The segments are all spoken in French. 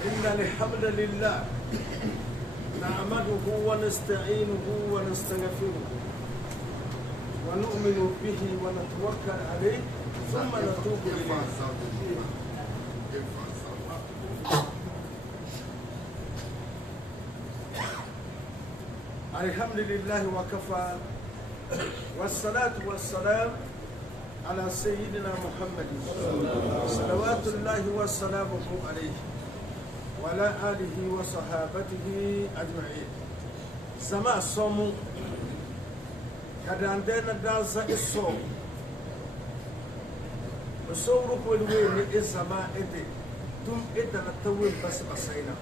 إن الحمد لله نعمده ونستعينه ونستغفره ونؤمن به ونتوكل عليه ثم نتوب إليه. الحمد لله وكفى والصلاة والسلام على سيدنا محمد صلوات الله وسلامه عليه وعلى آله وصحابته أجمعين. زمان صوم كان عندنا دازا الصوم الصوم ركول وين الزمان إدي ثم إدنا نتوي بس بسينا.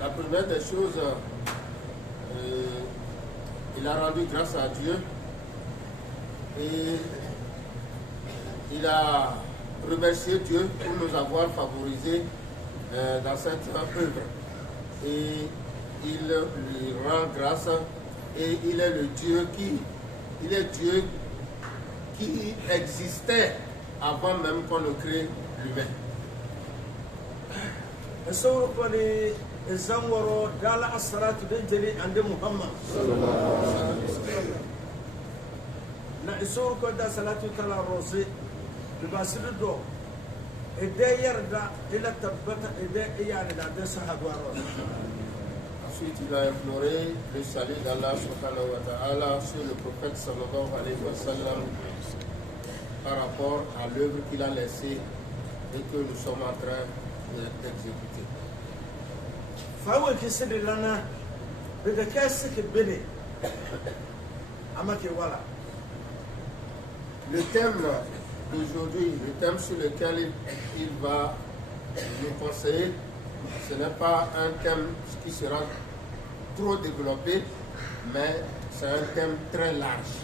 La première des choses, il a rendu grâce à Dieu et il a remercié Dieu pour nous avoir favorisés dans cette œuvre. Et il lui rend grâce et il est le Dieu qui existait avant même qu'on le crée lui-même. الزمورو دال الصلاة بنجلي عند محمد نعسور كودا صلاة تلا روسي بباسل دو إدى يرد إلى تبت إدى يعني لا صحاب واروس. Ensuite, il a imploré le salut d'Allah subhanahu wa ta'ala sur le prophète sallallahu alayhi wa sallam par rapport à l'œuvre qu'il a laissée et que nous sommes en train d'exécuter. فأول كسر لنا بدأ كاسك بني أما كوالا. Le thème d'aujourd'hui, le thème sur lequel il va nous conseiller, ce n'est pas un thème qui sera trop développé, mais c'est un thème très large.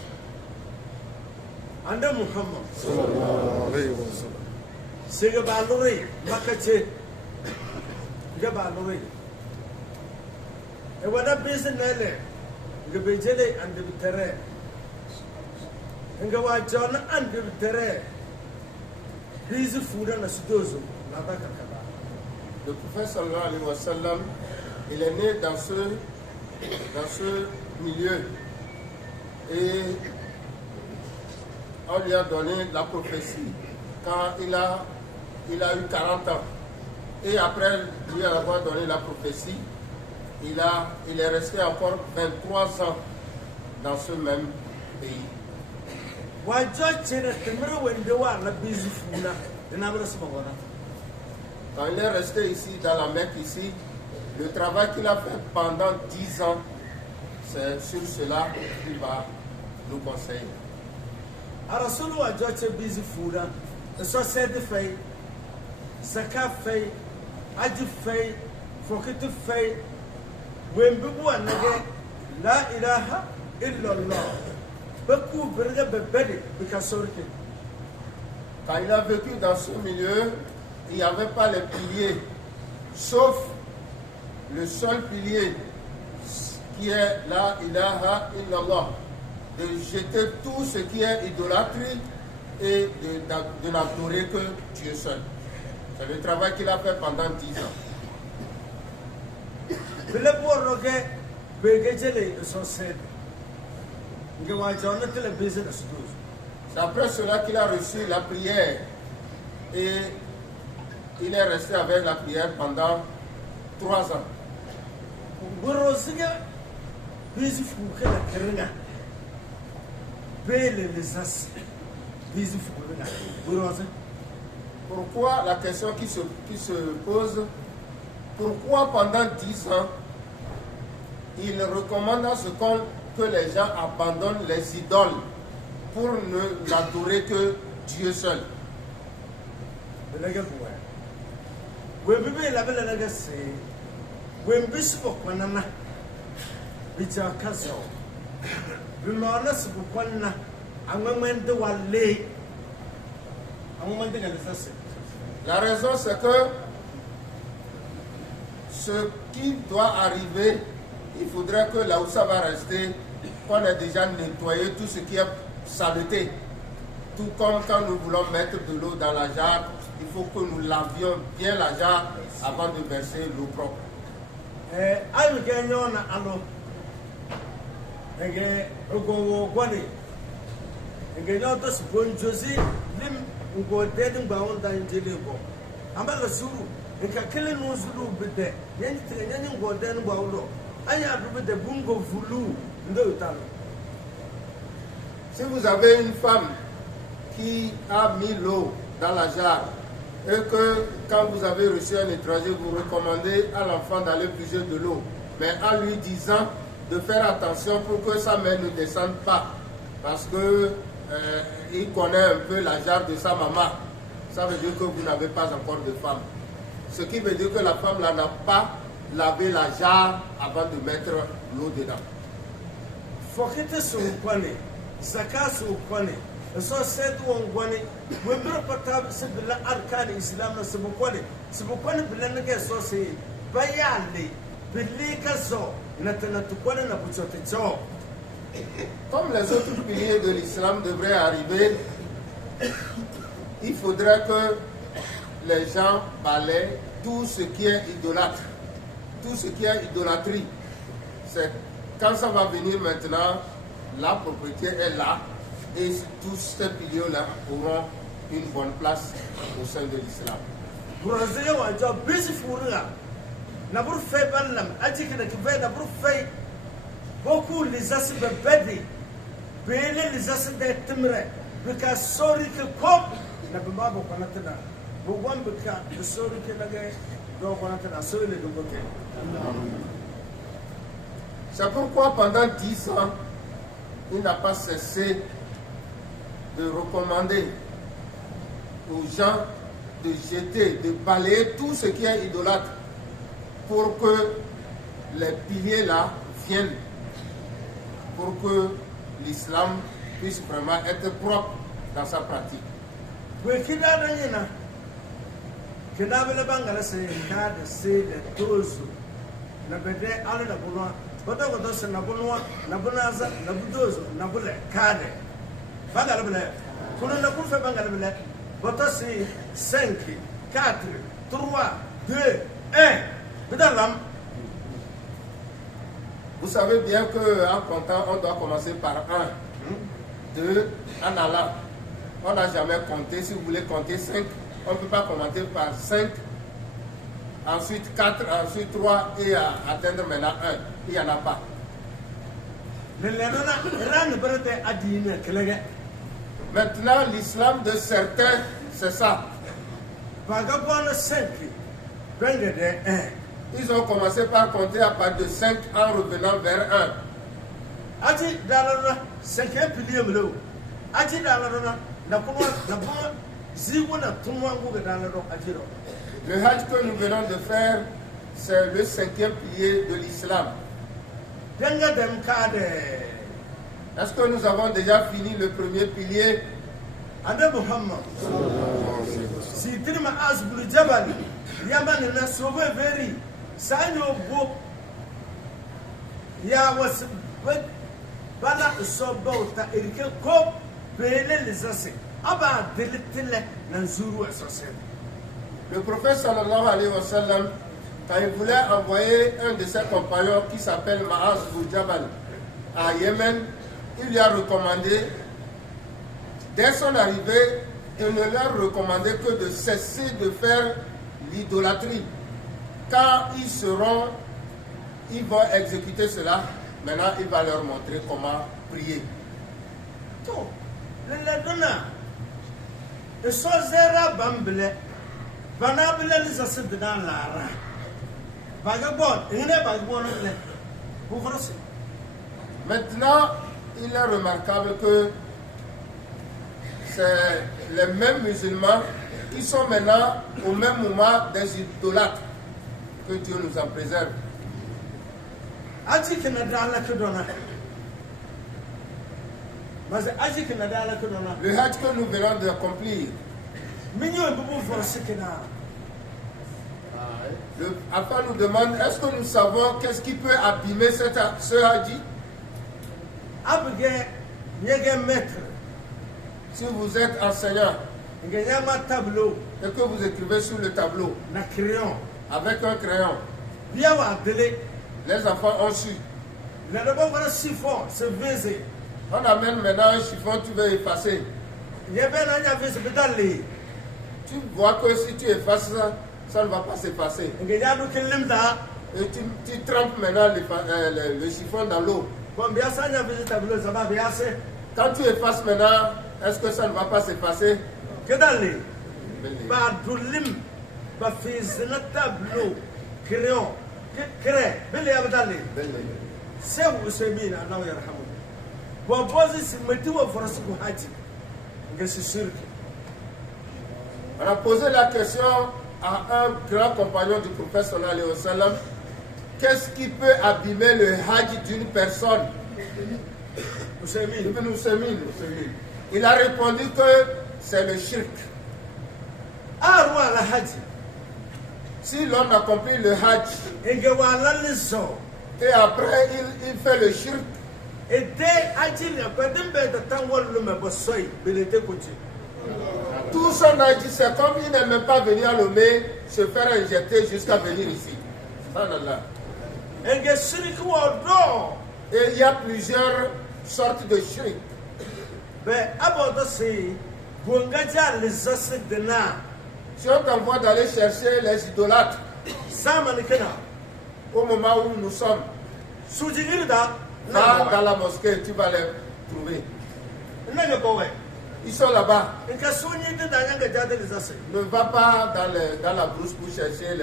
عند محمد صلى الله عليه وسلم سيجبالوري مكتة جبالوري وانا بيزن نالي جبيجلي عند بترى انجا واجانا عند بترى بيز فودا نسدوزو لا باكا كذا. Le prophète sallallahu alayhi wa sallam, il est né dans ce milieu et on lui a donné la prophétie quand il a eu 40 ans. Et après lui avoir donné la prophétie, il est resté encore 23 ans dans ce même pays. Quand il est resté ici, dans la Mecque ici, le travail qu'il a fait pendant 10 ans, c'est sur cela qu'il va nous conseiller. Arasulu wa joche busy food, so said the fay, Saka fay, Aji fay, Fokit fay, when Bubu and again, La ilaha illallah. Beaucoup brother bebedi because sorry. Quand il a vécu dans ce milieu, il n'y avait pas les piliers, sauf le seul pilier qui est La ilaha illallah. De jeter tout ce qui est idolâtrie et de n'adorer que Dieu seul. C'est le travail qu'il a fait pendant 10 ans. C'est après cela qu'il a reçu la prière et il est resté avec la prière pendant 3 ans. Pourquoi la question qui se pose, pourquoi pendant 10 ans, il recommande à ce que les gens abandonnent les idoles pour ne l'adorer que Dieu seul? La raison, c'est que ce qui doit arriver, il faudrait que là où ça va rester, qu'on ait déjà nettoyé tout ce qui est saleté. Tout comme quand nous voulons mettre de l'eau dans la jarre, il faut que nous lavions bien la jarre avant de verser l'eau propre. Si vous avez une femme qui a mis l'eau dans la jarre et que quand vous avez reçu un étranger, vous recommandez à l'enfant d'aller puiser de l'eau, mais en lui disant de faire attention pour que sa main ne descende pas, parce que il connaît un peu la jarre de sa maman, ça veut dire que vous n'avez pas encore de femme. Ce qui veut dire que la femme là n'a pas lavé la jarre avant de mettre l'eau dedans. So said one guane, we brought up Sibilla Arcadi Islam, Sibuquani, Sibuquani Belenga so say, Bayali, Belika so, Natana to Quana Puchoticho. Comme les autres piliers de l'islam devraient arriver, il faudrait que les gens balayent tout ce qui est idolâtre, tout ce qui est idolâtrie. C'est quand ça va venir maintenant, la propriété est là. Et tous ces piliers-là auront une bonne place au sein de l'islam. Beaucoup les as de bedi, Bele les as de timre, because sorry que cop, la babo conatana, but one because the sorry que lagay, go conatana, so le duboke. C'est pourquoi pendant 10 ans, il n'a pas cessé de recommander aux gens de jeter, de balayer tout ce qui est idolâtre pour que les piliers là viennent, pour que l'islam puisse vraiment être propre dans sa pratique. Votasse 5, 4, 3, 2, 1. Vous savez bien qu'en comptant, on doit commencer par 1, 2, en allant. On n'a jamais compté. Si vous voulez compter 5, on ne peut pas commencer par 5, ensuite 4, ensuite 3 et atteindre maintenant 1. Il n'y en a pas. Maintenant, l'islam de certains, c'est ça. Ils ont commencé par compter à partir de 5 en revenant vers 1. Le hajj que nous venons de faire, c'est le 5e pilier de l'islam. Est-ce que nous avons déjà fini le premier pilier? Adam Muhammad. Si Trima Asbul Jabal, Yaman na Sove Veri, Sanyo Bo, Ya was Bala Sobota, Erike Kop, Bele Lizase, Aba Delitile, Nanzuru Associate. Le prophète sallallahu alayhi wa sallam, quand il voulait envoyer un de ses compagnons qui s'appelle Ma'az Jabal à Yémen, il lui a recommandé, dès son arrivée, de ne leur recommander que de cesser de faire l'idolâtrie. Quand ils vont exécuter cela, maintenant il va leur montrer comment prier. Tout, le donna, le sozera bambele, banabele les acides dans la vagabond, il n'est pas bon, vous voyez. Maintenant, il est remarquable que c'est les mêmes musulmans qui sont maintenant au même moment des idolâtres. Que Dieu nous en préserve. Mas aji kina da ala kuna na. Le Hajj que nous venons d'accomplir. Minyo bubu force kina. Le Alpha nous demande, est-ce que nous savons qu'est-ce qui peut abîmer ce Hajj? Abge nyege maître. Si vous êtes enseignant Ngeyama tableau et que vous écrivez sur le tableau na crayon. avec un crayon, Bien wa dele. les enfants ont su. Le d'abord voilà chiffon, c'est visé. On amène maintenant un chiffon, tu veux effacer. Nyebe na nya visé bedale. Tu vois que si tu effaces ça, ça ne va pas s'effacer. Ngeya du kelimda. Et tu trempes maintenant le chiffon dans l'eau. Bon bien ça nya visé tableau ça va bien c'est. Quand tu effaces maintenant, est-ce que ça ne va pas s'effacer? Kedale. Ba dulim ba visé na tableau crayon. Crayon. Bele abdale. C'est où c'est bien Allah yarhamu. Bon poser si metti wa force ko haji. Nge c'est sûr. On a posé la question à un grand compagnon du prophète sallallahu alayhi wa sallam. Qu'est-ce qui peut abîmer le Hajj d'une personne? Ibn Usaymin. Il a répondu que c'est le shirk. Arwa la haji. Si l'homme accomplit le Hajj Nge wa la liso. et après il fait le shirk, Et dès Adjil, de temps où le me bossoi, il était coutu. tout son Hajj, c'est comme il n'est même pas venu à Lomé se faire injecter jusqu'à venir ici. Subhanallah. Et que celui qui a d'or, Et il y a plusieurs sortes de shirk. ben, abord c'est, Bungaja les assises de na, Si on t'envoie d'aller chercher les idolâtres Samanikena, au moment où nous sommes, Sujigirda, va dans la mosquée, tu vas les trouver. Nagabowe. Ils sont là-bas. Et que Souni de Danyanga Jade les assises. Ne va pas dans la brousse pour chercher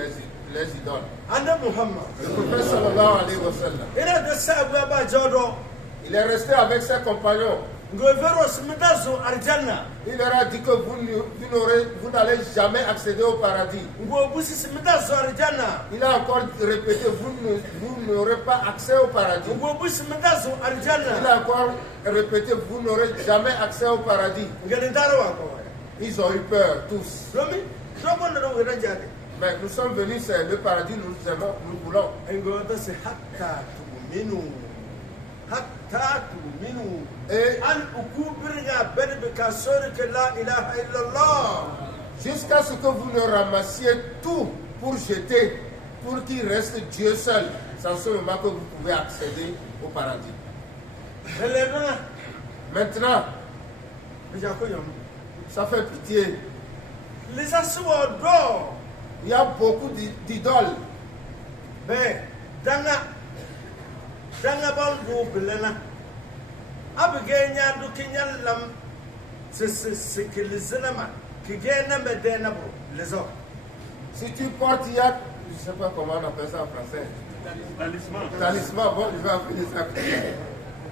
les idoles. Anna Muhammad. Le prophète sallallahu alayhi wa sallam, Il a de ça, Baba Jodo, il est resté avec ses compagnons. Goveros Midazo Arjana, Il leur a dit que vous n'allez jamais accéder au paradis. Gobusis Midazo Arjana, Il a encore répété, vous n'aurez pas accès au paradis. Gobus Midazo Il Arjana, a encore répété, vous n'aurez jamais accès au paradis. Ganidaro. Ils ont eu peur, tous. Romy, someone know Rajade. Mais nous sommes venus, c'est le paradis, nous aimons, nous voulons. And go to say hatta to minu. Hatta to minu. Et An ukubringa benebeka sori que la ilaha illallah. jusqu'à ce que vous ne ramassiez tout pour jeter, pour qu'il reste Dieu seul. C'est en ce moment que vous pouvez accéder au paradis. Elena, Maintenant, Bijakoyom. ça fait pitié. Les assois d'or. Il y a beaucoup d'idoles. Ben, danga bango belena. Abgenya du kinyan lam. C'est que les éléments qui viennent me donner les autres. Si tu portes, il y a, je ne sais pas comment on appelle ça en français. Talisman, bon, je vais appeler ça.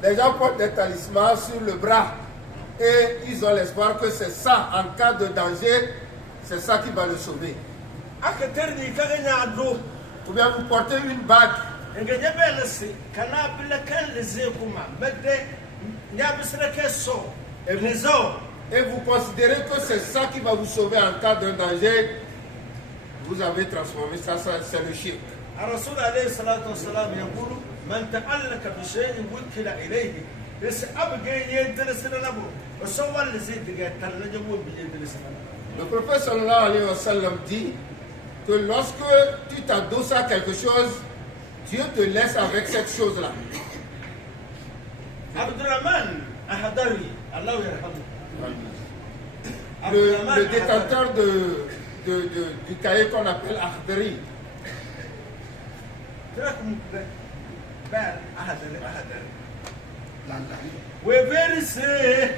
Les gens portent des talismans sur le bras et ils ont l'espoir que c'est ça, en cas de danger, c'est ça qui va le sauver. Akaterni kaganya ado. Ou bien vous portez une bague Ngenya benesi kana bila kan lezekuma mede nyabisra keso rezo et vous considérez que c'est ça qui va vous sauver en cas de danger, vous avez transformé ça, c'est le shirk. الرسول عليه الصلاة والسلام يقول من تعلق بشيء وكل إليه بس أبقى يدرس لنبو وسوى اللي زي دقيقة تلنجمو بيدرس لنبو. Le prophète sallallahu alayhi wa sallam dit que lorsque tu t'adosses à quelque chose, Dieu te laisse avec cette chose-là. Abdurrahman Ahadari, Allah yarhamu. Le détenteur du cahier qu'on appelle Akhdari. We very say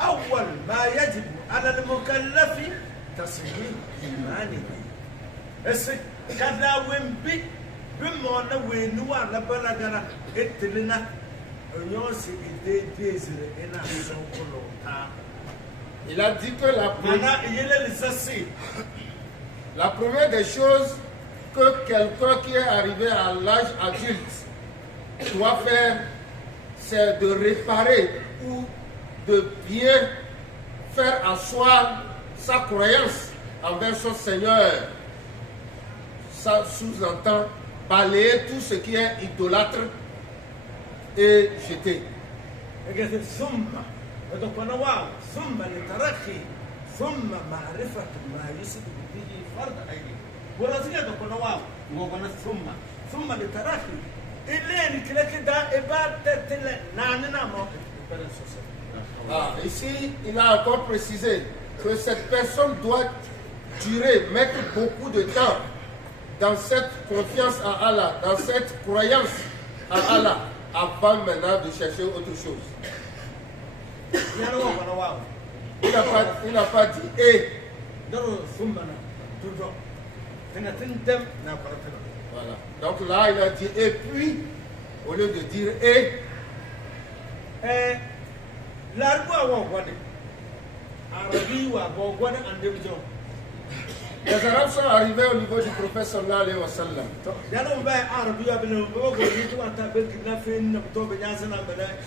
أول ما يجب على المكلف تصحيح إيمانه. بس كذا وين بما نوينوا على بلغنا اتلنا ونوسي إديزر إنا سوكلوتا. Il a dit que la première des choses que quelqu'un qui est arrivé à l'âge adulte doit faire, c'est de réparer ou de bien faire asseoir sa croyance envers son Seigneur. Ça sous-entend balayer tout ce qui est idolâtre et jeter. ثم لترخي ثم معرفة ما يسبق به فرض عينه ورزقه كنوا وغنا ثم لترخي إلين كده إبادة ناننا ما ici, il a encore précisé que cette personne doit durer, mettre beaucoup de temps dans cette confiance à Allah, dans cette croyance à Allah, avant maintenant de chercher autre chose. Il n'a pas dit et. Voilà. Donc là, il a dit et puis, au lieu de dire et. Les Arabes sont arrivés au niveau du prophète sallallahu alayhi wa sallam.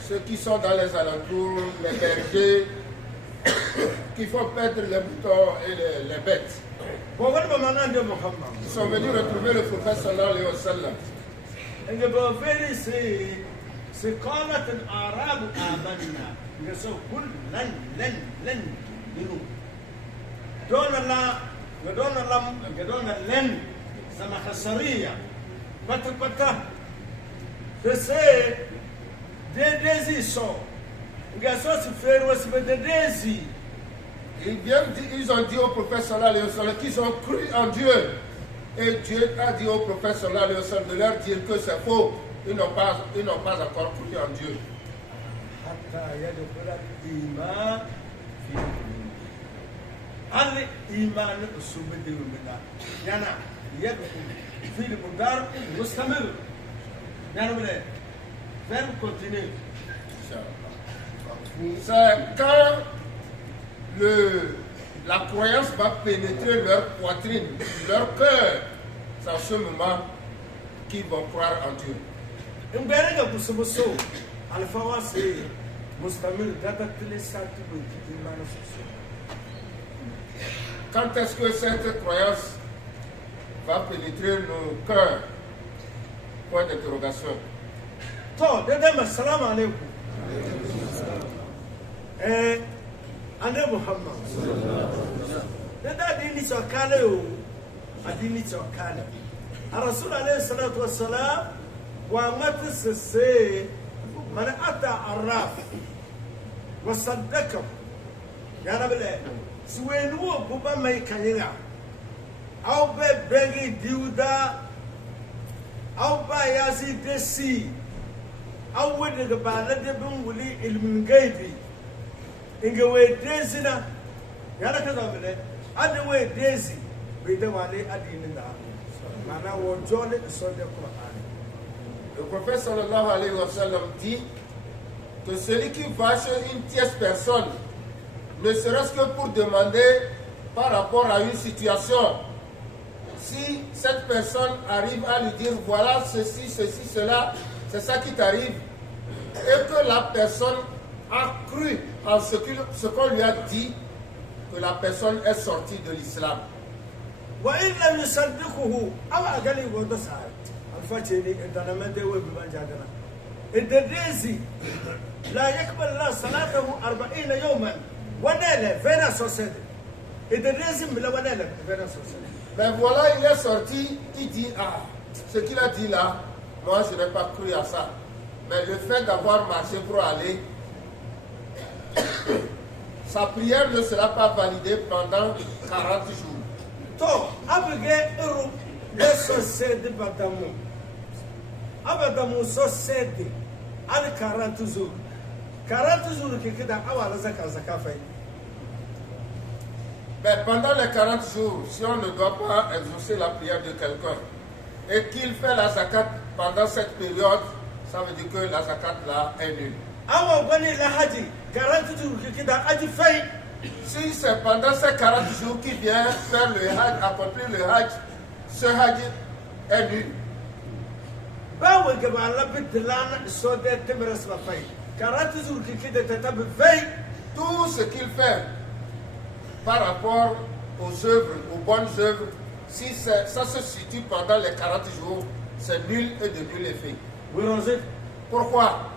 Ceux qui sont dans les alentours, les bergers, qui font perdre les moutons et les bêtes. Ils sont venus retrouver le prophète sallallahu alayhi wa sallam. Gedona len sama khasariya pata c'est des sont gaso se faire aussi des ils ont dit au prophète sallallahu alayhi wa sallam qu'ils ont cru en Dieu et Dieu a dit au prophète sallallahu alayhi wa sallam de leur dire que c'est faux, ils n'ont pas encore cru en Dieu. هل إيمان السبب منا يعني يدخل في المدار مستمر يعني بلا فين continue. C'est quand la croyance va pénétrer leur poitrine, leur cœur, c'est à ce moment qu'ils vont croire en Dieu. Mberega busubuso alfawasi mustamir data tilesati iman susu. Quand est-ce que cette croyance va pénétrer nos cœurs? Point d'interrogation. Assalamu alaikum. Ane Muhammad. Dada dini chokale o. Adini chokale. Rasul alayhi salatu wassalam wa matsese man ata arraf wa saddaka. Ya rabbi Swenu buba mai kanyina au be begi diuda au ba yasi desi au wede ga bala de bin wuli ilmin gaibi inga we desina yana ka da bele ade we desi be da wale adinin da mana wo jole so de Qur'an. Le prophète sallallahu alayhi wa sallam dit que celui qui va chez une tierce personne, ne serait-ce que pour demander par rapport à une situation, si cette personne arrive à lui dire voilà ceci, cela, c'est ça qui t'arrive, et que la personne a cru en ce qu'on lui a dit, que la personne est sortie de l'islam. لا يقبل الله صلاته 40 يوما ونال فينا سوسد الدريزم لا ونال فينا سوسد. Mais voilà, il est sorti, il dit ah, ce qu'il a dit là, moi je n'ai pas cru à ça. Mais le fait d'avoir marché pour aller, sa prière ne sera pas validée pendant 40 jours. To, abige eru le sosed badamu. Abadamu sosed al 40 jours. 40 jours qui est dans la zakafay. Mais pendant les 40 jours, si on ne doit pas exaucer la prière de quelqu'un et qu'il fait la zakat pendant cette période, ça veut dire que la zakat là est nulle. Si c'est pendant ces 40 jours qu'il vient faire le hajj, accomplir le hajj, ce hajj est nul. bawo ga ba la bitlana so de timres la fay karate zur ki de tata be fay tout ce qu'il fait par rapport aux œuvres, aux bonnes œuvres, si ça se situe pendant les 40 jours, c'est nul et de nul effet. we rozet Pourquoi?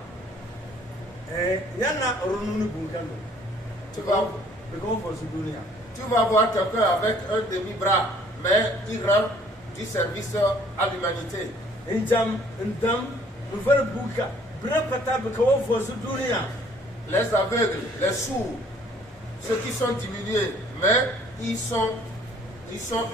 yana rununu bunkando Tu vas, be go for dunia tu vas voir quelqu'un avec un demi-bras, mais il rend du service à l'humanité. injam ndam bu fer buka bra pata be go for dunia Les aveugles, les sourds, ceux qui sont diminués, mais ils sont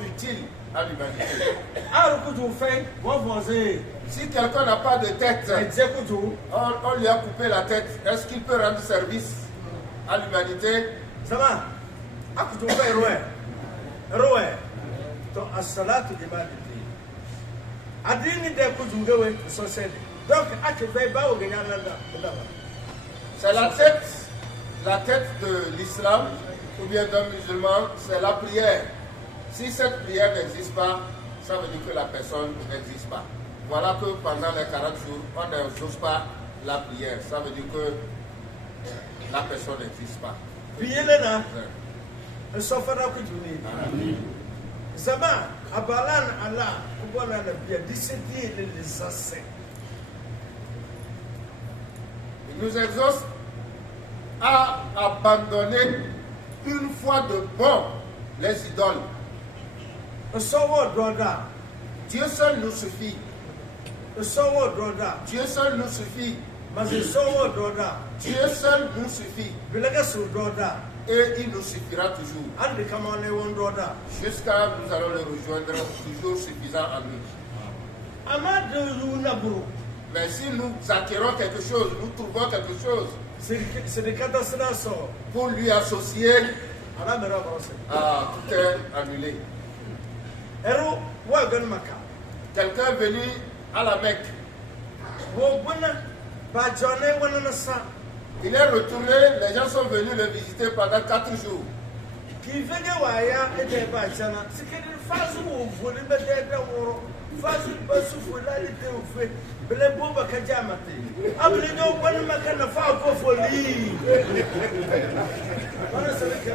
utiles à l'humanité. arukutu fay wo voze Si quelqu'un n'a pas de tête, exekutu on lui a coupé la tête, est-ce qu'il peut rendre service à l'humanité? sama akutu fay roe to as-salatu ibadati adini de kutu gawe so said donc ake fay bawo ga yana da C'est la tête de l'islam ou bien d'un musulman, c'est la prière. Si cette prière n'existe pas, ça veut dire que la personne n'existe pas. Voilà que pendant les 40 jours, on n'exauce pas la prière. Ça veut dire que la personne n'existe pas. biyelena so fara kutu ni zama abalan ala kubona na biya diseti les saints. Il nous exauce à abandonner une fois de bon les idoles. Sowo doda, Dieu seul nous suffit. sowo doda, Dieu seul nous suffit. mas sowo doda, Dieu seul nous suffit. bilaga su doda, Et il nous suffira toujours. andi kamane won doda. Jusqu'à nous allons le rejoindre toujours suffisant en lui. Amade una buru, Mais si nous acquérons quelque chose, nous trouvons quelque chose c'est des catastrophes. pour lui associer, Ala mera brose. tout est annulé. Ero wa gan maka. Quelqu'un est venu à la Mecque. Wo bona ba jone wona na sa. Il est retourné, les gens sont venus le visiter pendant 4 jours. Ki vege wa ya ede ba chana. Sikedi fazu wo voli be de woro. Fazu ba su fola li te ofe. Bele bomba ka jamate. Abele no wona maka na fa ko foli. Bana sele ka.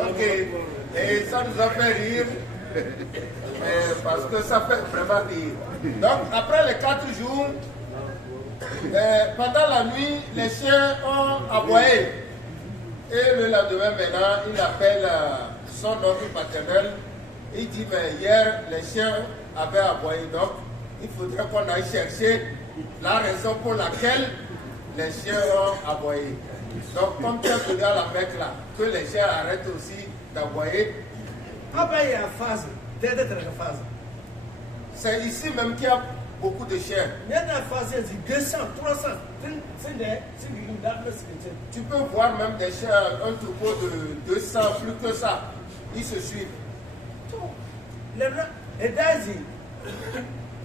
Ok. Et ça nous a fait rire. Parce que ça fait vraiment rire. Donc, après les 4 jours, pendant la nuit, les chiens ont aboyé. Et le lendemain, maintenant, il appelle son oncle paternel. Il dit, mais hier, les chiens avaient aboyé. Donc, il faudrait qu'on aille chercher la raison pour laquelle les chiens ont aboyé. Donc, comme tu es venu à la Mecque là, que les chiens arrêtent aussi d'aboyer. Abaye a phase. Dede tra phase. C'est ici même qu'il y a beaucoup de chiens. Yana phase est 200, 300. C'est des Tu peux voir même des chiens, un troupeau de 200, plus que ça. Ils se suivent. Et d'ailleurs,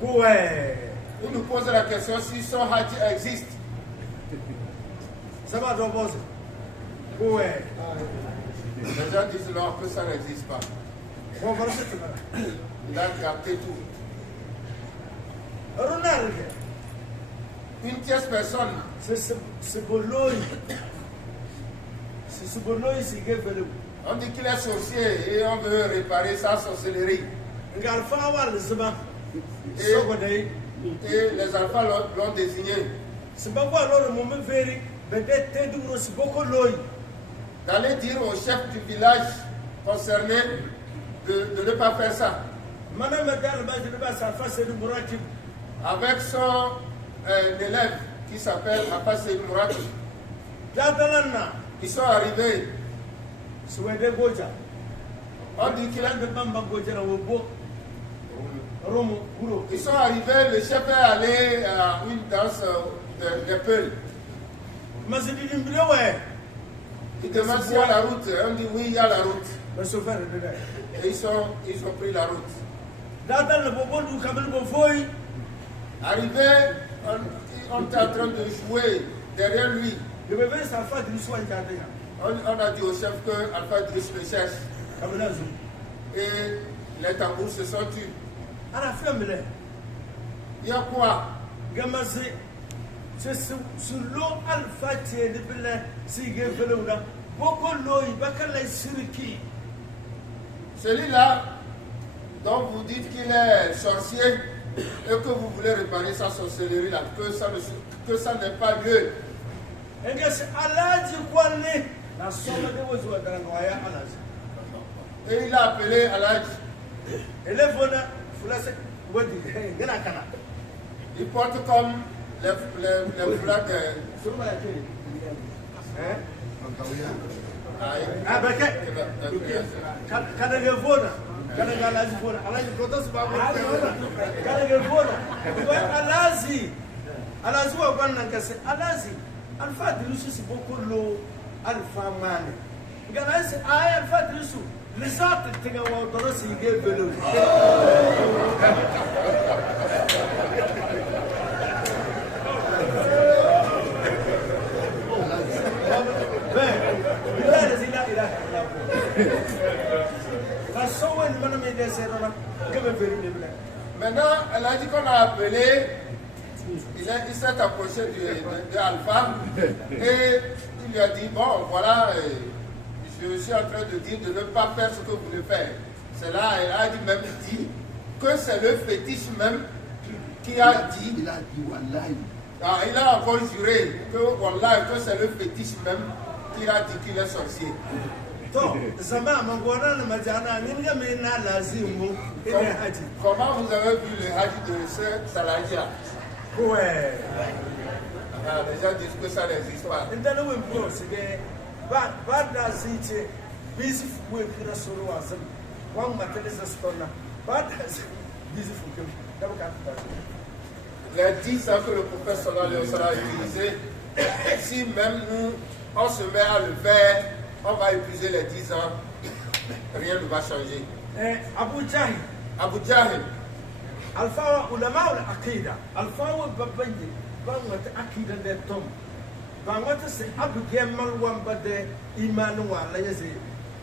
ouais, Ils nous posent la question si son Hajj existe. ça va dans vos. Ouais, Les gens disent non, que ça n'existe pas. on va rester là. Il a capté tout. Ronald, Une tierce personne, c'est Boloï. C'est ce Boloï, c'est Gébelou. on dit qu'il est sorcier et on veut réparer sa sorcellerie. Galfa wa le zema. Et, Sogodei. et les enfants l'ont désigné C'est pas quoi alors le moment véri. Peut-être t'es du gros, c'est beaucoup l'oï. d'aller dire au chef du village concerné de ne pas faire ça. Madame Madame, je ne vais pas sa face de Mouraki. Avec son élève qui s'appelle Abbas Mouraki. Dadalana, Ils sont arrivés. Souede Goja. On dit qu'il a... De Bamba Goja au beau. Romo, Guro. Ils sont arrivés, le chef est allé à une danse de Peul. Mais c'est du numéro, ouais. Il demande s'il y a la route. On dit oui, il y a la route. Mais c'est faire de là. Et ils ont pris la route. Dans le bobo du Kabel Bofoy, Arrivé, on est en train de jouer derrière lui. le bébé, sa femme, il soit gardé. On a dit au chef que Alpha Idriss le cherche. Et les tambours se sont tus. Il y a quoi? C'est sur l'eau Alpha Tienibile, si Geveluna, beaucoup l'eau, il va qu'à la siriki. Celui-là, dont vous dites qu'il est sorcier et que vous voulez réparer sa sorcellerie là, que ça n'ait pas lieu. Et que c'est Allah du Kouane, la somme de vos oies dans Allah. Et il a appelé Allah. Et les volants, vous la savez, vous dites, il porte comme les flaques. Ah, ben, quand il vola, quand il a la vola, Allah il protège pas moi. Quand il vola, Alazi, Alazi wa bana kase, Alazi, Alpha Idriss c'est beaucoup l'eau, Alpha Mane. Ganaïs, Alpha Idriss, les autres tinga wa doro si gevelo. Maintenant, elle a dit qu'on a appelé, il s'est approché de Alpha et il lui a dit, bon voilà, je suis en train de dire de ne pas faire ce que vous voulez faire. C'est là, elle a dit même dit que c'est le fétiche même qui a dit, il a dit Wallahi. Ah, il a encore juré que Wallahi, que c'est le fétiche même qui a dit qu'il est sorcier. Comment vous avez vu le hadith de ce Saladia? Ouais. Les gens disent que ça n'existe pas. Les 10 ans que le prophète sallallahu alayhi wa sallam a utilisé, si même nous, on se met à le faire, on va épuiser les 10 ans, rien ne va changer. Abu Jahl. Alpha ulama al-aqida. Alpha wa babanje. Bangwata aqida de tom. Bangwata se Abu Gemal wambade iman wa la yazi.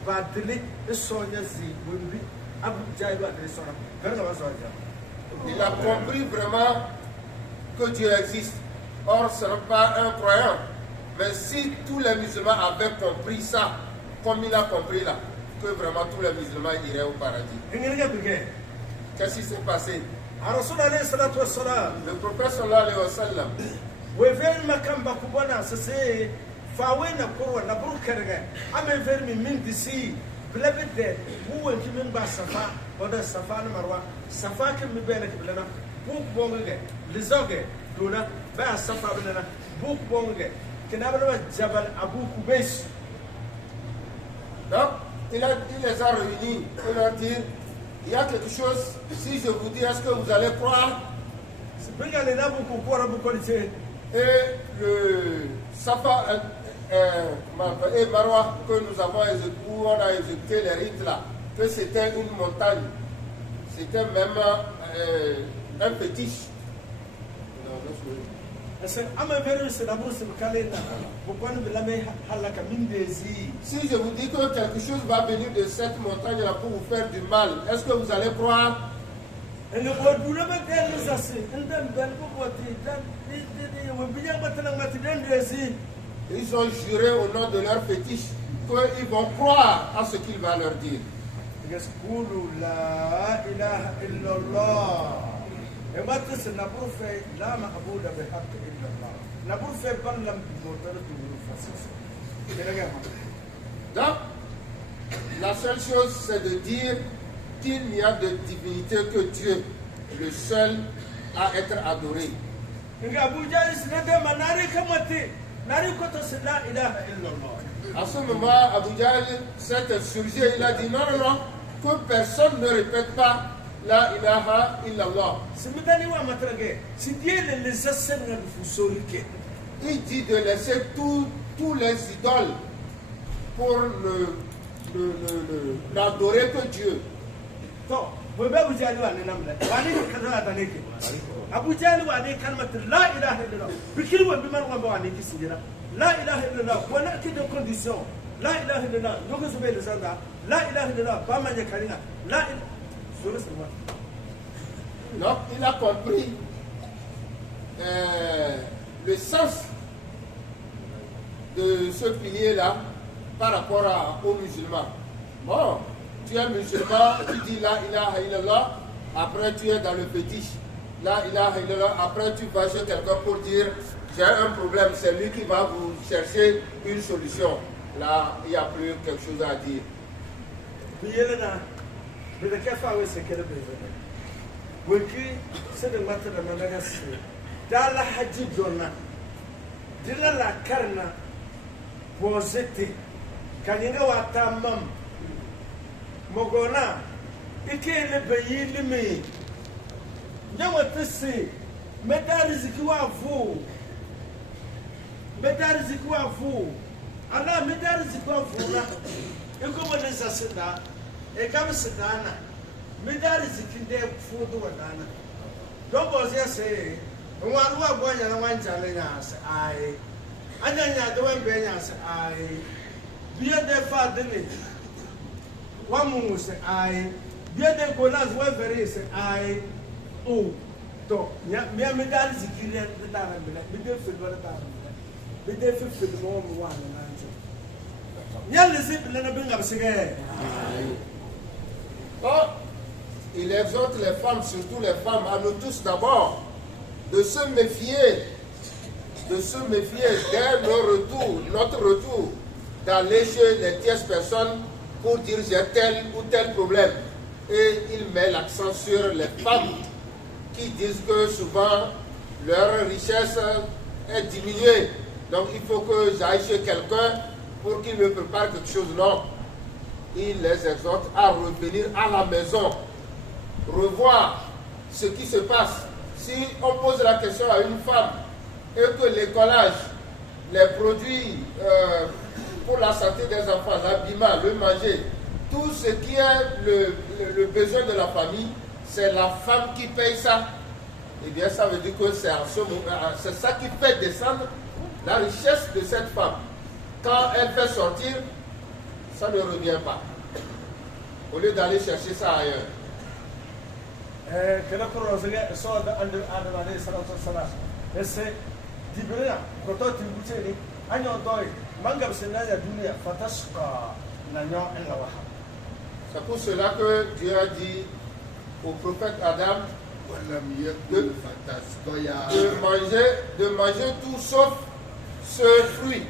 Badli sonya zi wimbi Abu Jahl wa de sona. Il a compris vraiment que Dieu existe. Or, ce n'est pas un croyant. Mais si tous les musulmans avaient compris ça, comme il a compris là, que vraiment tous les musulmans iraient au paradis. Qu'est-ce qui s'est passé? Le prophète sallallahu alayhi wa sallam. Donc, il les a réunis pour leur dire, il y a quelque chose, si je vous dis, est-ce que vous allez croire? Et le Safa et Marwa que nous avons exécuté, où on a exécuté les rites là, que c'était une montagne, c'était même un fétiche. Si je vous dis que quelque chose va venir de cette montagne-là pour vous faire du mal, est-ce que vous allez croire? Ils ont juré au nom de leur fétiche qu'ils vont croire à ce qu'il va leur dire. Donc, la seule chose, c'est de dire qu'il n'y a de divinité que Dieu, le seul à être adoré. À ce moment, Abu Jahl s'est insurgé, il a dit non, que personne ne répète pas la ilaha illallah. Il dit de laisser tous les idoles pour n'adorer que Dieu. Abu Jahl wa ne kalmat la ilaha illallah bikir wa biman wa ne kisira la ilaha illallah wa na ki de condition la ilaha illallah donc je vais le sanda la ilaha illallah ba manya karina la sur ce moment. Donc il a compris le sens de ce pilier-là par rapport aux musulmans. Bon, tu es musulman, tu dis la ilaha illallah, après tu es dans le fétiche. La ilaha illallah, après tu vas chez quelqu'un pour dire j'ai un problème, c'est lui qui va vous chercher une solution. Là, il n'y a plus quelque chose à dire. Dans la haji donna, dila la karna, posete, kaninga watamam, mogona, ike le bayi limi, nyawatisi, medariziki wafu, ala medariziki wafu na, iko mwaneza sida, ekam sidana, medariziki nde fudu wadana, dobo zese. Nwa bonya na wanja le nyase ai anya de wan be nyase ai bia de fa de ni wa mu se ai bia de golas wa veri se ai o to me dal zikiri de ta na me de fe do ta me de fe mo mo wa na nje nya le se le na binga bsege Oh, il exhorte les femmes, surtout les femmes, à nous tous d'abord de se méfier dès notre retour, d'aller chez les tierces personnes pour dire j'ai tel ou tel problème. Et il met l'accent sur les femmes qui disent que souvent leur richesse est diminuée. Donc il faut que j'aille chez quelqu'un pour qu'il me prépare quelque chose. Non, il les exhorte à revenir à la maison, revoir ce qui se passe. Si on pose la question à une femme et que l'écolage, les produits pour la santé des enfants, l'habillement, le manger, tout ce qui est le besoin de la famille, c'est la femme qui paye ça. Eh bien, ça veut dire que c'est ça qui fait descendre la richesse de cette femme. Quand elle fait sortir, ça ne revient pas. Au lieu d'aller chercher ça ailleurs. Kena kurozege so da Adam alayhi salatu wassalam ese dibira koto tibuche ni anyo doi mangab senaya dunia fatashqa nanyo illa waha. C'est pour cela que Dieu a dit au prophète Adam de manger tout sauf ce fruit.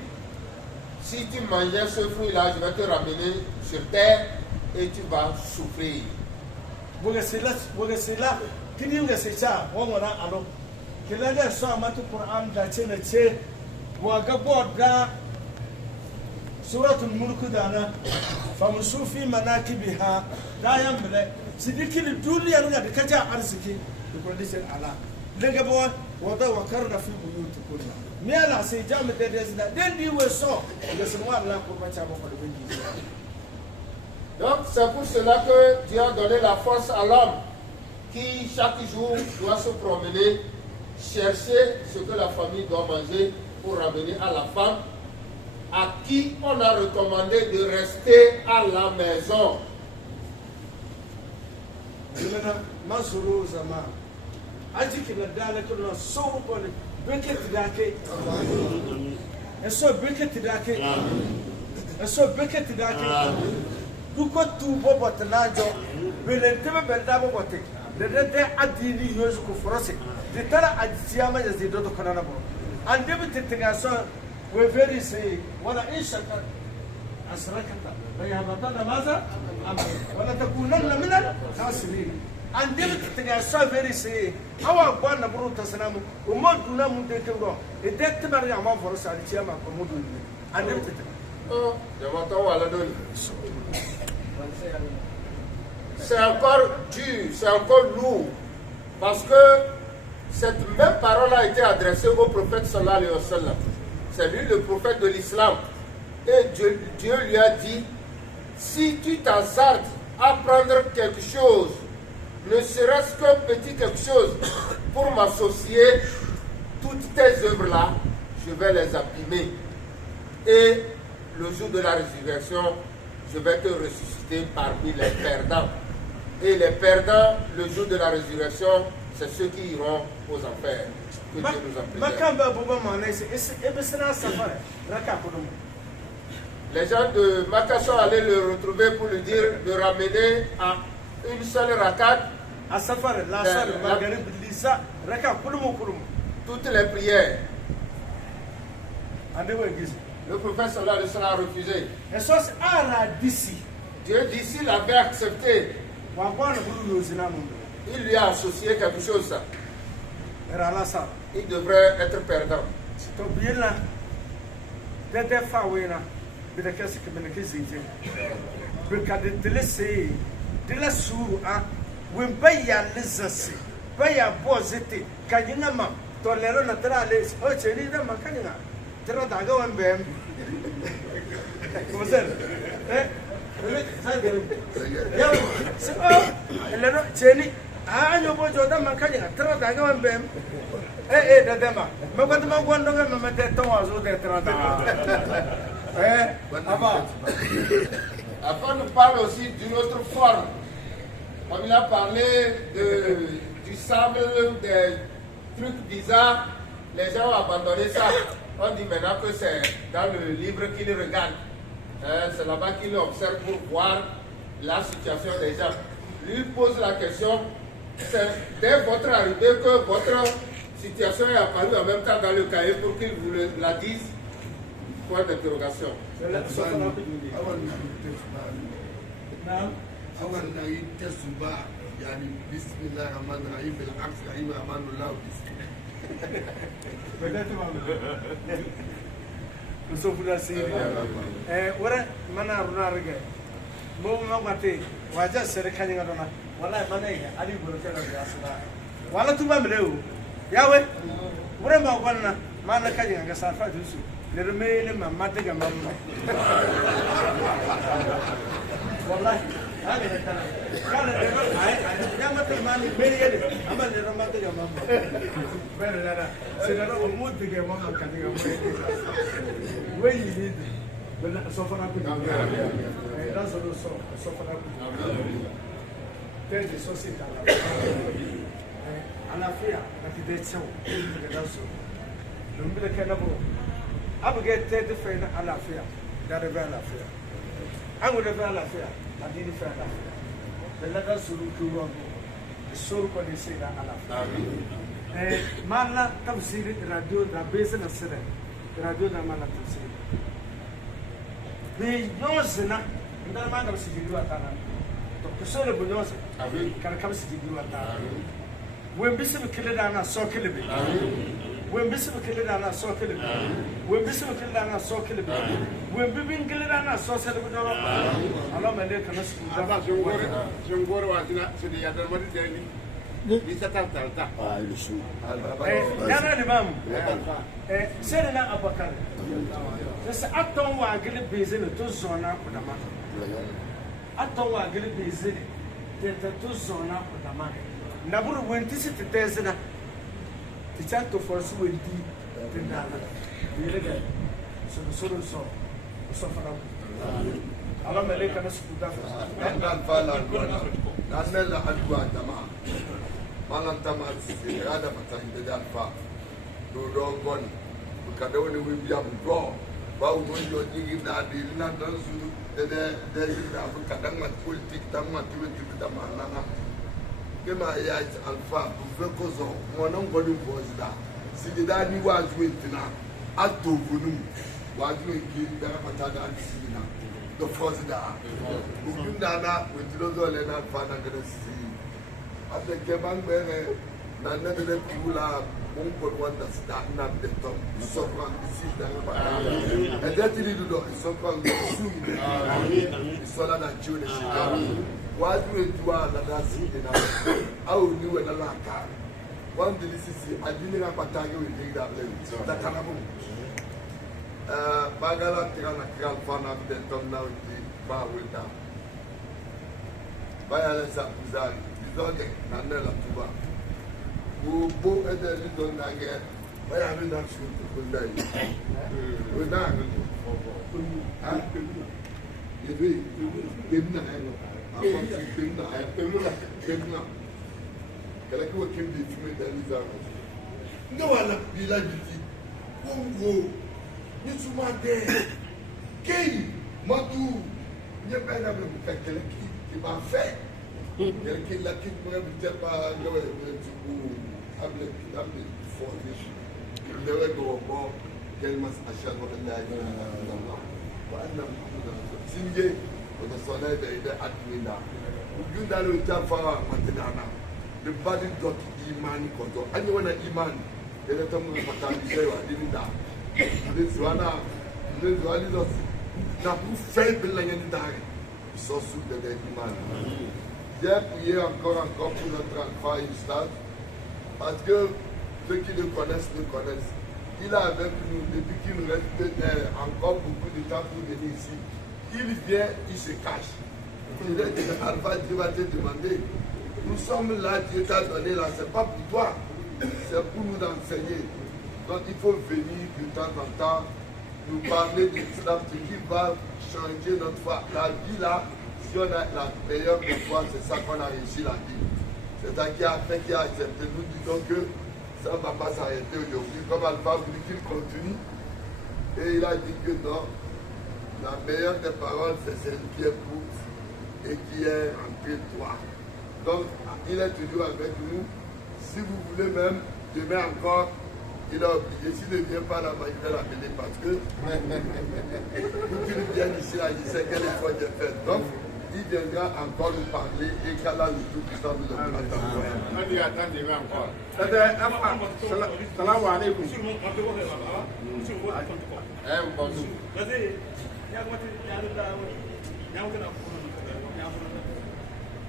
Si tu mangeais ce fruit-là, je vais te ramener sur terre et tu vas souffrir. Bogasila kini ngasisa wongona alo kilanga so amatu Qur'an da cene ce wa ga boda suratul mulk dana famsufi manakibiha la yamle sidikil duniya nga da kaja arziki da condition ala daga bo wada wakarna fi buyutikunna me ala sai jamu da da den di we so da sunwa Allah ko macha ba da bangi. Donc c'est pour cela que Dieu a donné la force à l'homme qui chaque jour doit se promener, chercher ce que la famille doit manger pour ramener à la femme à qui on a recommandé de rester à la maison. Duko tu bobot najo belentebe bendabo bote de adini yozu ko forose de tara adisiama yazi do kana bo ande bi titingaso we very say wala inshaka asrakata bayabata maza wala takunanna min al-khasirin ande bi titingaso very say awa gwana buru tasnamu umodu na mu de tewro e de tibar ya ma forose adisiama ko mudu ande bi titinga oh jamata wala do. C'est encore dur, c'est encore lourd, parce que cette même parole a été adressée au prophète sallallahu alayhi wa sallam. C'est lui le prophète de l'islam. Et Dieu lui a dit, si tu t'hasardes à prendre quelque chose ne serait-ce qu'un petit quelque chose pour m'associer, toutes tes œuvres-là, je vais les abîmer. Et le jour de la résurrection, je vais te ressusciter parmi les perdants. Et les perdants, le jour de la résurrection, c'est ceux qui iront aux enfers. Que Dieu nous en préserve. Les gens de Maka sont allés le retrouver pour lui dire de ramener à une seule rakat toutes les prières. Le prophète sallallahu alayhi wa sallam a refusé. Dieu d'ici l'avait accepté. Il lui a associé quelque chose. Il devrait être perdant. Avant, nous parle aussi d'une autre forme. Comme il a parlé du sable, des trucs bizarres, les gens ont abandonné ça. On dit maintenant que c'est dans le livre qu'ils regardent. C'est là-bas qu'ils observent pour voir la situation des gens. Lui pose la question, c'est dès votre arrivée que votre situation est apparue en même temps dans le cahier pour qu'il vous la dise. Point d'interrogation. Vaya la sapuzari, bisogna andare alla tuba. Bo è del ridondaga, vaya a vedere su con lei. Vedere. E lui, penna, che la tua che mi dice dall'esame. Non alla pila di ti. Congo, ni sumade. Kei, matu, ni bella per quello che va a fare. Perché la che mi avete pas dove tu able fornish. Deve go bo kelmas ashhadu an la ilaha illallah wa anna muhammadan rasulullah. Singe da sala da admina. Yunda lo ta fara matana. The body dot imani koto. Ani wana imani. Ele tamu patani sewa dinda. This one is us. Na pour faire de la yandare. Ils sont sous de l'imani. J'ai prié encore pour notre enfant Ustad. Parce que ceux qui le connaissent. Il est avec nous depuis qu'il nous reste encore beaucoup de temps pour venir ici. Il vient, il se cache. Il est Alpha, Dieu va te demander. Nous sommes là, Dieu t'a donné là, c'est pas pour toi, c'est pour nous enseigner. Donc il faut venir de temps en temps nous parler de l'islam, ce qui va changer notre foi. La vie là, si on a la meilleure des fois, c'est ça qu'on a réussi la vie. C'est ça qui a fait, qui a accepté. Nous disons que ça ne va pas s'arrêter aujourd'hui. Comme Alpha voulait qu'il continue. Et il a dit que non, la meilleure des paroles, c'est celle qui est pour et qui est entre toi. Donc, il est toujours avec nous. Si vous voulez même, demain encore, il a obligé. S'il ne vient pas là-bas, il va l'appeler parce que pour qu'il vienne ici, là, il sait quelle fois j'ai fait. Donc, il viendra encore nous parler et qu'Allah le Tout-Puissant nous donne la Attendez encore. Salam alaikum. Bonjour.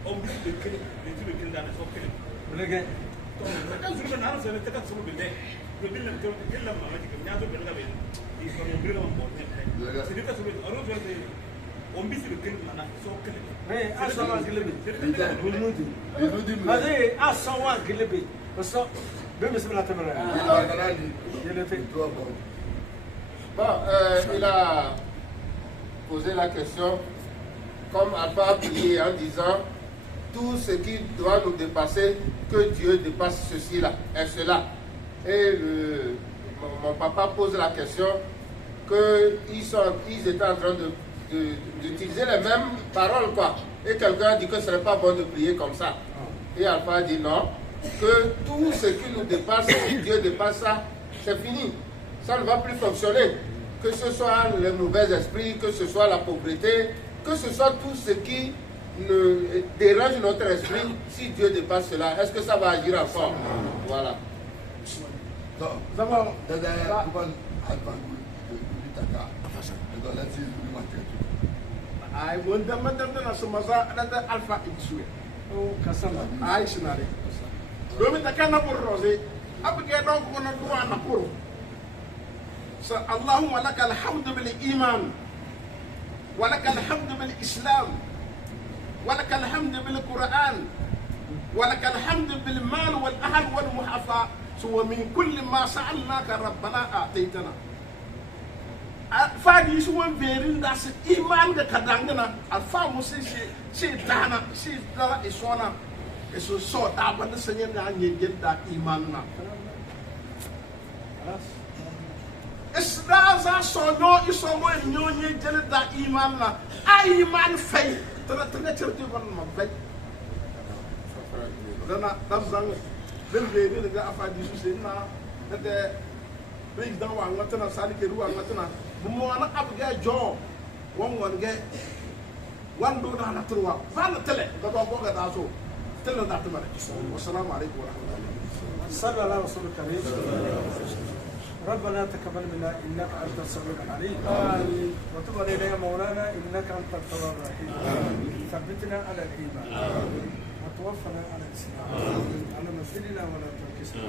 On dit de quel dans les autres. Le gars, quand je me lance, c'est peut-être sur le bébé. Le bébé, quel la maman qui vient de faire il faut me brûler en bon. C'est peut-être sur le on dit le quel mana, so quel. Mais à savoir que le bébé. Vas-y, à savoir que le bébé. Parce que même si la caméra. Il a fait toi bon. Bon, il a posé la question, comme Alpha a prié en disant tout ce qui doit nous dépasser, que Dieu dépasse ceci là et cela. Et mon papa pose la question qu'ils étaient en train d'utiliser les mêmes paroles quoi. Et quelqu'un a dit que ce n'est pas bon de prier comme ça. Et Alpha a dit non, que tout ce qui nous dépasse, si Dieu dépasse ça, c'est fini. Ça ne va plus fonctionner. Que ce soit les mauvais esprits, que ce soit la pauvreté, que ce soit tout ce qui dérange notre esprit, si Dieu dépasse cela, est-ce que ça va agir encore? Voilà. اللهم لك الحمد بالإيمان ولك الحمد بالإسلام ولك الحمد بالقرآن ولك الحمد بالمال والأهل والمحافظة ومن كل ما سألناك ربنا أعطيتنا فادي سوى فيرين داس إيمان كدعنا الفام سي دانا سي دانا إسوانا إسوا صوت عبنا سنين عن يجد دا إيماننا إسرائيل صنعوا إسماء نيوني جل دا إيماننا إيمان في ترى ترتيب ما في دنا دمزان بالبيبي اللي جاء فادي سوسينا هذا بيج دوا عمتنا سالك يروح عمتنا بموانا أبغى جو وان جاء وان دودا نتروى فانا تلا تبغى بوجا داسو تلا داتمر والسلام عليكم ورحمة الله صلى الله على رسول الكريم ربنا تقبل منا انك انت السميع العليم وتب علينا يا مولانا انك انت التواب الرحيم ثبتنا على الايمان وتوفنا على الاسلام على مسجدنا ولا تنكسنا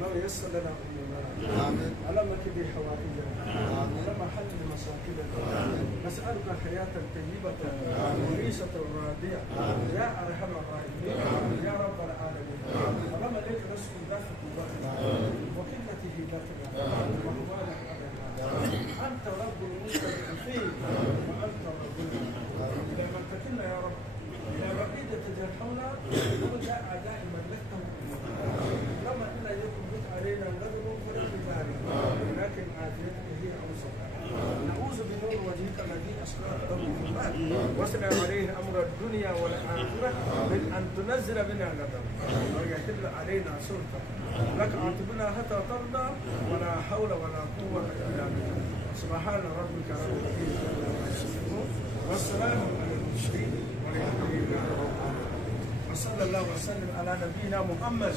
ولا يسر لنا امورنا على مكد حوائجنا على محل مساكننا نسألك حياة طيبة وعيشة راضية يا أرحم الراحمين يا رب العالمين. اللهم إليك نشكو ضعف قوتنا وقلة هبتنا وهوانك علينا. أنت رب المستضعفين وأنت ربنا. إلى من تكلنا يا رب إلى بقية تجرحونا ونرجع دائما لكم. لما إلا يكن بك علينا غضب فلك ذلك ولكن عافيتك هي أوسط. نعوذ بنور وجهك الذي أشرق ضوء في المال واسع عليه أمر الدنيا والآخرة من أن تنزل بنا غضب ويحل علينا سلطة لك عاتبنا حتى ترضى ولا حول ولا قوة إلا بك. سبحان ربك رب العزة عما يصفون والسلام على المرسلين والحمد لله رب العالمين. وصلى الله وسلم على نبينا محمد.